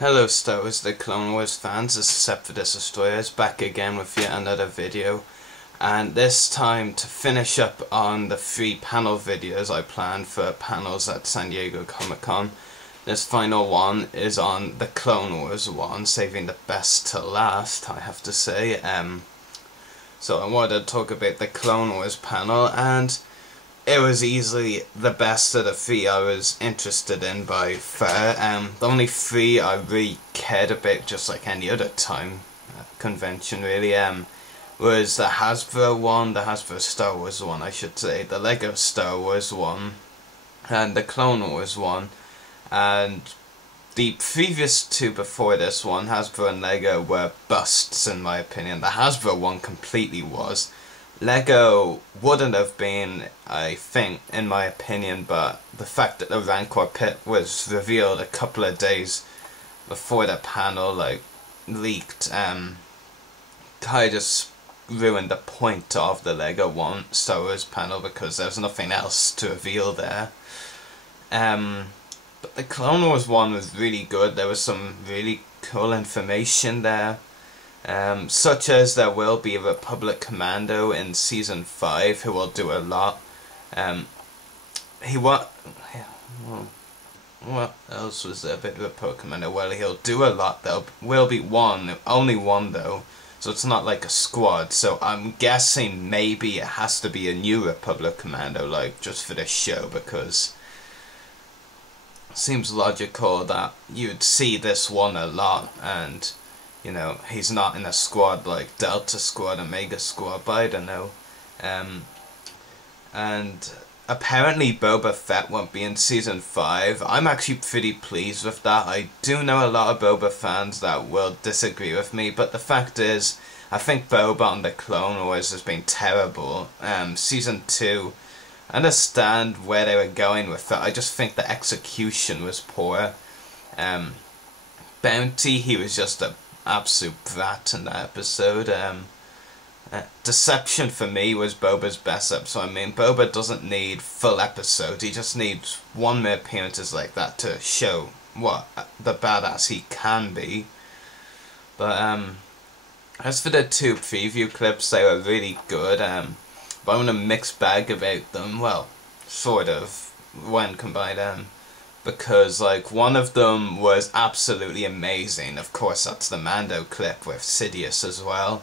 Hello Star Wars The Clone Wars fans, this is Separatists Destroyers back again with yet another video, and this time to finish up on the 3 panel videos I planned for panels at San Diego Comic-Con. This final one is on the Clone Wars one, saving the best to last, I have to say. So I wanted to talk about the Clone Wars panel, and it was easily the best of the 3 I was interested in by far. The only 3 I really cared about, just like any other time convention really, was the Hasbro one, the Hasbro Star Wars one I should say, the Lego Star Wars one, and the Clone Wars one. And the previous 2 before this one, Hasbro and Lego, were busts in my opinion. The Hasbro one completely was. Lego wouldn't have been, I think, in my opinion, but the fact that the Rancor pit was revealed a couple of days before the panel, leaked, kind of just ruined the point of the Lego one Star Wars panel, because there's nothing else to reveal there. But the Clone Wars one was really good. There was some really cool information there. Such as there will be a Republic Commando in Season 5 who will do a lot. What else was there about the Republic Commando? Well, he'll do a lot. There will be one, only one though, so it's not like a squad. So I'm guessing maybe it has to be a new Republic Commando, like, just for this show, because it seems logical that you'd see this one a lot, and you know, he's not in a squad like Delta Squad and Mega Squad, but I don't know. And apparently Boba Fett won't be in Season 5. I'm actually pretty pleased with that. I do know a lot of Boba fans that will disagree with me, but the fact is, I think Boba on the Clone Wars has been terrible. Season 2, I understand where they were going with it. I just think the execution was poor. Bounty, he was just a absolute brat in that episode. Deception for me was Boba's best episode. I mean, Boba doesn't need full episodes, he just needs one more appearances like that to show what the badass he can be. But as for the 2 preview clips, they were really good, but I'm in a mixed bag about them, well, sort of, when combined. Because, like, one of them was absolutely amazing. Of course, that's the Mando clip with Sidious as well.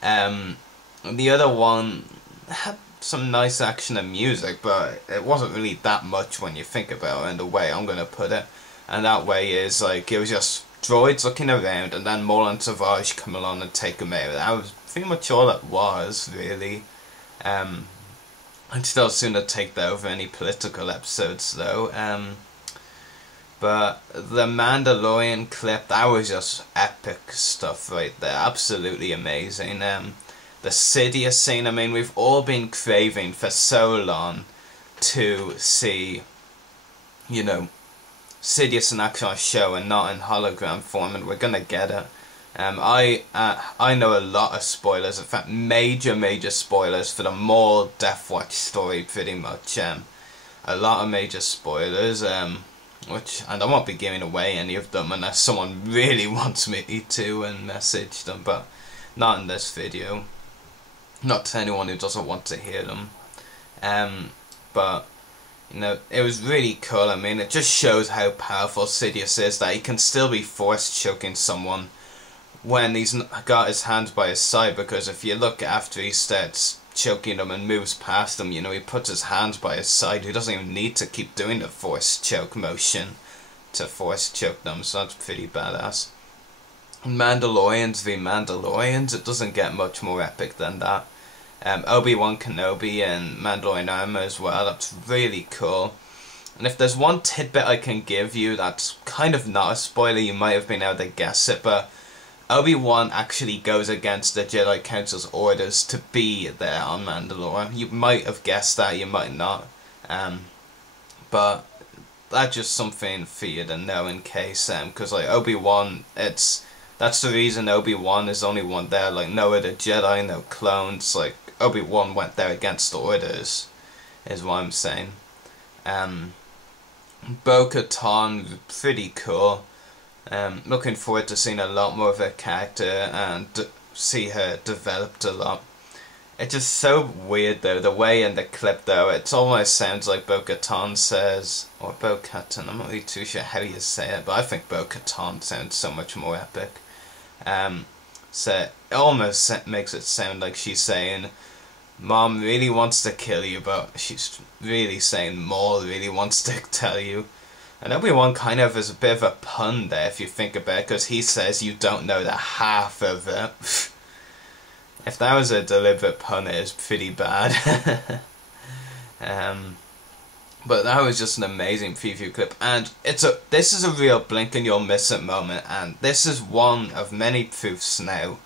And the other one had some nice action and music, but it wasn't really that much when you think about it, in the way I'm gonna put it. And that way is, like, it was just droids looking around, and then Maul and Savage come along and take them out. That was pretty much all it was, really. I'd still sooner take that over any political episodes, though. But the Mandalorian clip, that was just epic stuff right there. Absolutely amazing. The Sidious scene, I mean, we've all been craving for so long to see, you know, Sidious in action on a show and not in hologram form, and we're gonna get it. I know a lot of spoilers, in fact major spoilers for the Maul Death Watch story, pretty much. A lot of major spoilers, and I won't be giving away any of them unless someone really wants me to and message them, but not in this video. Not to anyone who doesn't want to hear them. But, you know, it was really cool. I mean, it just shows how powerful Sidious is, that he can still be force choking someone when he's got his hands by his side, because if you look after he starts choking them and moves past them, you know, he puts his hands by his side. He doesn't even need to keep doing the force choke motion to force choke them, so that's pretty badass. Mandalorians v Mandalorians, it doesn't get much more epic than that. Obi-Wan Kenobi and Mandalorian armor as well, that's really cool. And if there's one tidbit I can give you that's kind of not a spoiler, you might have been able to guess it, but Obi-Wan actually goes against the Jedi Council's orders to be there on Mandalore. You might have guessed that, you might not. But that's just something for you to know in case, because like Obi-Wan, that's the reason Obi-Wan is the only one there, like no other Jedi, no clones, like Obi-Wan went there against the orders, is what I'm saying. Bo-Katan, pretty cool. Looking forward to seeing a lot more of her character and see her developed a lot. It's just so weird though, the way in the clip though, it almost sounds like Bo-Katan says, or Bo-Katan, I'm not really too sure how you say it, but I think Bo-Katan sounds so much more epic. So it almost makes it sound like she's saying, Mom really wants to kill you, but she's really saying Maul really wants to tell you. And Obi-Wan kind of is a bit of a pun there if you think about it, because he says you don't know the half of it. If that was a deliberate pun, it is pretty bad. But that was just an amazing preview clip, and this is a real blink and you'll miss it moment, and this is one of many proofs now,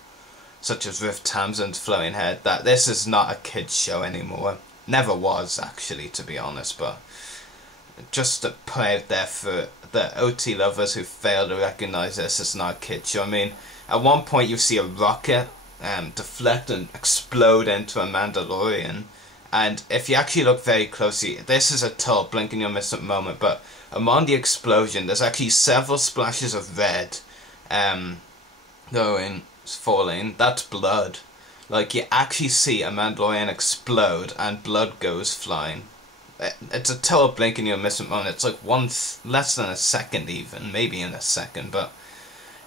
such as with Tamsin's flowing head, that this is not a kids show anymore. Never was, actually, to be honest, but just to put out there for the OT lovers who fail to recognise this as not a kids show. I mean, at one point you see a rocket deflect and explode into a Mandalorian, and if you actually look very closely, this is a total blink and you'll miss it moment, but among the explosion there's actually several splashes of red falling. That's blood. Like, you actually see a Mandalorian explode and blood goes flying. It's a total blink and you'll miss it moment. It's like less than a second even, maybe in a second, but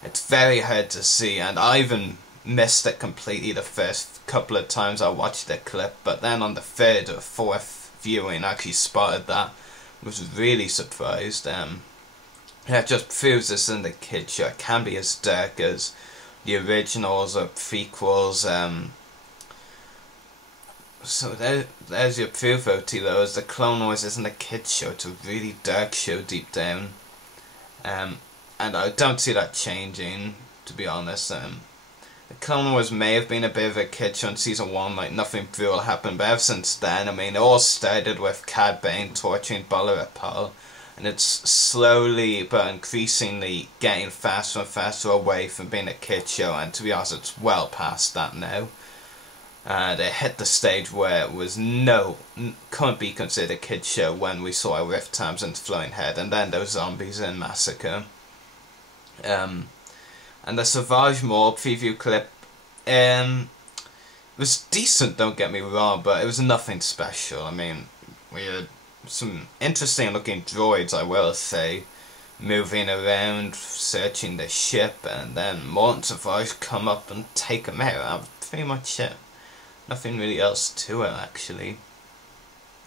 it's very hard to see, and I even missed it completely the first couple of times I watched the clip, but then on the third or fourth viewing I actually spotted that. I was really surprised. It just proves this in the kid show. It can be as dark as the originals or prequels. So there's your proof, OT though, is the Clone Wars isn't a kid show, it's a really dark show deep down. And I don't see that changing, to be honest. The Clone Wars may have been a bit of a kid show in season 1, like nothing brutal happened, but ever since then, I mean, it all started with Cad Bane torturing Bala Rapal, and it's slowly but increasingly getting faster and faster away from being a kid show, and to be honest, it's well past that now. And it hit the stage where it was couldn't be considered a kid show when we saw Rift Tamsin's flowing head, and then those zombies in Massacre. And the Savage Maul preview clip was decent, don't get me wrong, but it was nothing special. I mean, we had some interesting looking droids, I will say, moving around, searching the ship, and then Maul and Savage come up and take them out. That was pretty much it. Nothing really else to it, actually.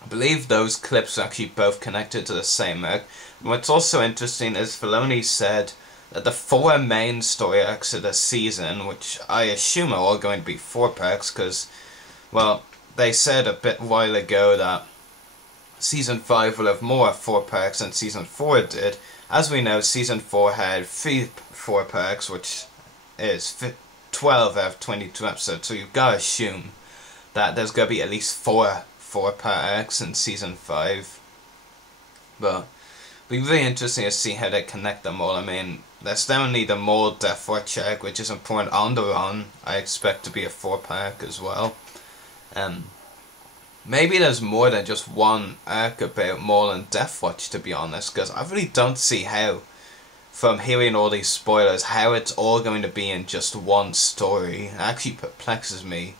I believe those clips are actually both connected to the same arc. And what's also interesting is Filoni said that the 4 main story arcs of the season, which I assume are all going to be 4 parts, because, well, they said a bit while ago that Season 5 will have more 4 parts than Season 4 did. As we know, Season 4 had 3 4 parts, which is 12 out of 22 episodes, so you've got to assume that there's going to be at least 4 4-part arcs in Season 5. But it'll be really interesting to see how they connect them all. I mean, there's definitely the Maul Death Watch arc, which is important. On the Run, I expect to be a 4-part arc as well. Maybe there's more than just one arc about Maul and Death Watch, to be honest, because I really don't see how, from hearing all these spoilers, how it's all going to be in just one story. It actually perplexes me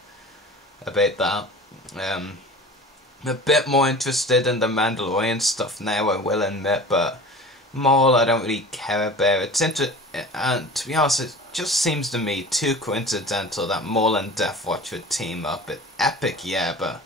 about that. I'm a bit more interested in the Mandalorian stuff now, I will admit, but Maul I don't really care about. And to be honest, it just seems to me too coincidental that Maul and Death Watch would team up. Epic, yeah, but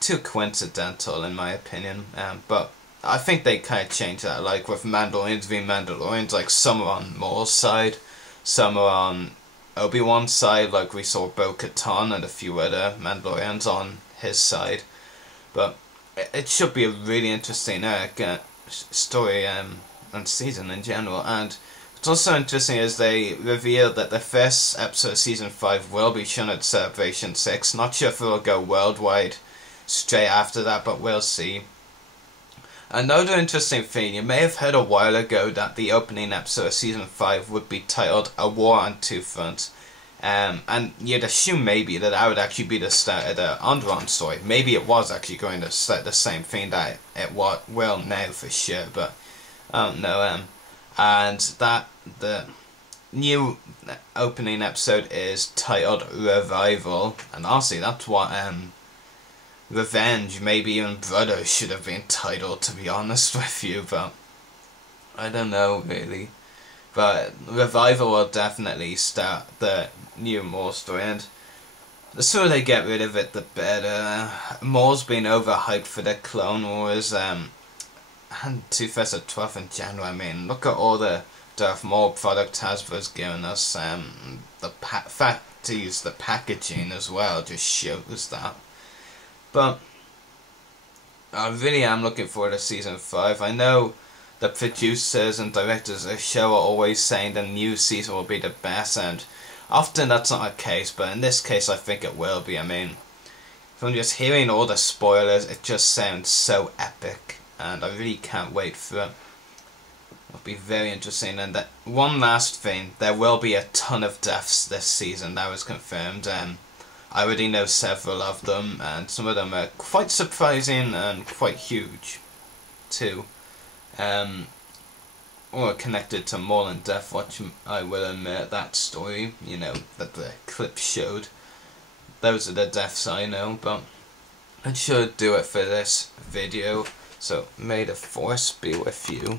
too coincidental in my opinion. But I think they kind of changed that, like with Mandalorians v Mandalorians, like some are on Maul's side, some are on Obi-Wan's side, like we saw Bo-Katan and a few other Mandalorians on his side. But it should be a really interesting story and season in general. And what's also interesting is they revealed that the first episode of Season 5 will be shown at Celebration 6. Not sure if it will go worldwide straight after that, but we'll see. Another interesting thing, you may have heard a while ago that the opening episode of Season 5 would be titled A War on Two Fronts. And you'd assume maybe that would actually be the start of the Onderon story. Maybe it was actually going to start the same thing that it will now for sure, but I don't know. and that the new opening episode is titled Revival, and honestly that's what Revenge, maybe even Brothers should have been titled, to be honest with you, but I don't know really. But Revival will definitely start the new Maul story, and the sooner they get rid of it, the better. Maul's been overhyped for the Clone Wars, and 2012 in general. I mean, look at all the Darth Maul product Hasbro's given us. The fact to use the packaging as well just shows that. But I really am looking forward to season 5. I know the producers and directors of the show are always saying the new season will be the best, and often that's not the case, but in this case I think it will be. I mean, from just hearing all the spoilers, it just sounds so epic, and I really can't wait for it. It'll be very interesting. And one last thing, there will be a ton of deaths this season, that was confirmed. I already know several of them, and some of them are quite surprising and quite huge too. Or connected to Maul and Death Watch, I will admit, that story, you know, that the clip showed. Those are the deaths I know, but that should do it for this video. So may the Force be with you.